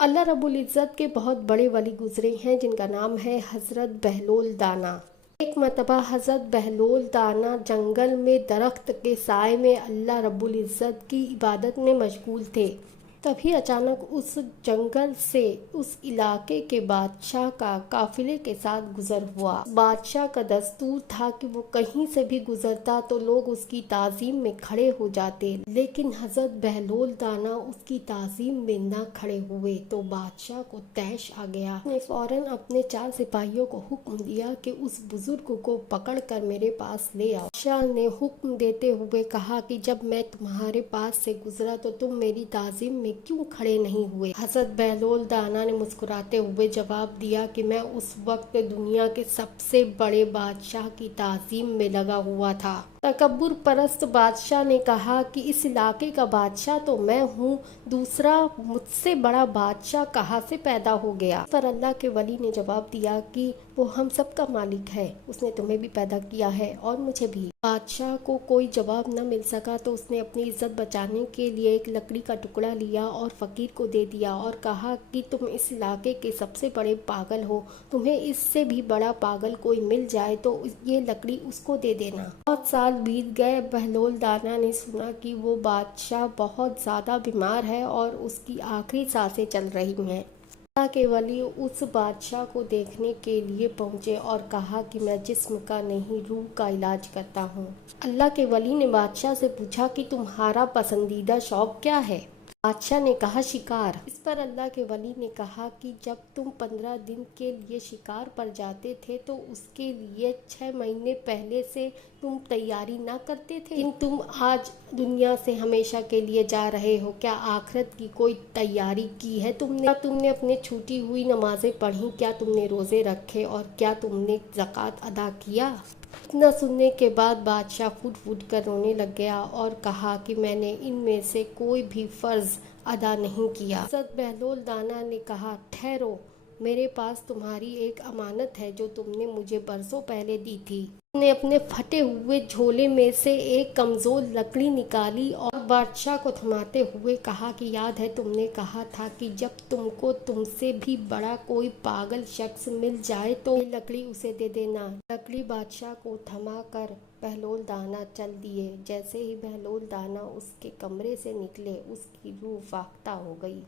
اللہ रब्बुल इज़्ज़त के बहुत बड़े वली गुजरे हैं जिनका नाम है हज़रत बहलोल दाना। एक मरतबा हज़रत बहलोल दाना जंगल में दरख्त के साए में अल्लाह रब्बुल इज़्ज़त की इबादत में मशगूल थे। तभी अचानक उस जंगल से उस इलाके के बादशाह का काफिले के साथ गुजर हुआ। बादशाह का दस्तूर था कि वो कहीं से भी गुजरता तो लोग उसकी ताज़ीम में खड़े हो जाते, लेकिन हज़रत बहलोल दाना उसकी ताज़ीम में न खड़े हुए तो बादशाह को तैश आ गया। उसने फौरन अपने 4 सिपाहियों को हुक्म दिया कि उस बुजुर्ग को पकड़कर मेरे पास ले आओ। बादशाह ने हुक्म देते हुए कहा कि जब मैं तुम्हारे पास से गुजरा तो तुम मेरी ताज़ीम में क्यों खड़े नहीं हुए? हज़रत बहलोल दाना ने मुस्कुराते हुए जवाब दिया कि मैं उस वक्त दुनिया के सबसे बड़े बादशाह की ताज़ीम में लगा हुआ था। तकब्बुर परस्त बादशाह ने कहा कि इस इलाके का बादशाह तो मैं हूँ, दूसरा मुझसे बड़ा बादशाह कहाँ से पैदा हो गया? पर अल्लाह के वली ने जवाब दिया कि वो हम सब का मालिक है, उसने तुम्हें भी पैदा किया है और मुझे भी। बादशाह को कोई जवाब न मिल सका तो उसने अपनी इज्जत बचाने के लिए एक लकड़ी का टुकड़ा लिया और फकीर को दे दिया और कहा कि तुम इस इलाके के सबसे बड़े पागल हो, तुम्हें इससे भी बड़ा पागल कोई मिल जाए तो ये लकड़ी उसको दे देना। बहुत साल बीत गए। बहलोल दाना ने सुना कि वो बादशाह बहुत ज़्यादा बीमार है और उसकी आखिरी सांसें चल रही हैं। अल्लाह के वली उस बादशाह को देखने के लिए पहुंचे और कहा कि मैं जिस्म का नहीं रूह का इलाज करता हूं। अल्लाह के वली ने बादशाह से पूछा कि तुम्हारा पसंदीदा शौक क्या है? बादशाह ने कहा शिकार। इस पर अल्लाह के वली ने कहा कि जब तुम 15 दिन के लिए शिकार पर जाते थे तो उसके लिए 6 महीने पहले से तुम तैयारी ना करते थे? लेकिन तुम आज दुनिया से हमेशा के लिए जा रहे हो, क्या आखिरत की कोई तैयारी की है तुमने? क्या तुमने अपने छूटी हुई नमाजें पढ़ी? क्या तुमने रोजे रखे? और क्या तुमने ज़कात अदा किया? इतना सुनने के बाद बादशाह फूट फूट कर रोने लग गया और कहा कि मैंने इनमें से कोई भी फर्ज अदा नहीं किया। हज़रत बहलोल दाना ने कहा, ठहरो, मेरे पास तुम्हारी एक अमानत है जो तुमने मुझे बरसों पहले दी थी। उसने अपने फटे हुए झोले में से एक कमजोर लकड़ी निकाली और बादशाह को थमाते हुए कहा कि याद है तुमने कहा था कि जब तुमको तुमसे भी बड़ा कोई पागल शख्स मिल जाए तो ये लकड़ी उसे दे देना। लकड़ी बादशाह को थमा कर बहलोल दाना चल दिए। जैसे ही बहलोल दाना उसके कमरे से निकले उसकी रूह फाख्ता हो गई।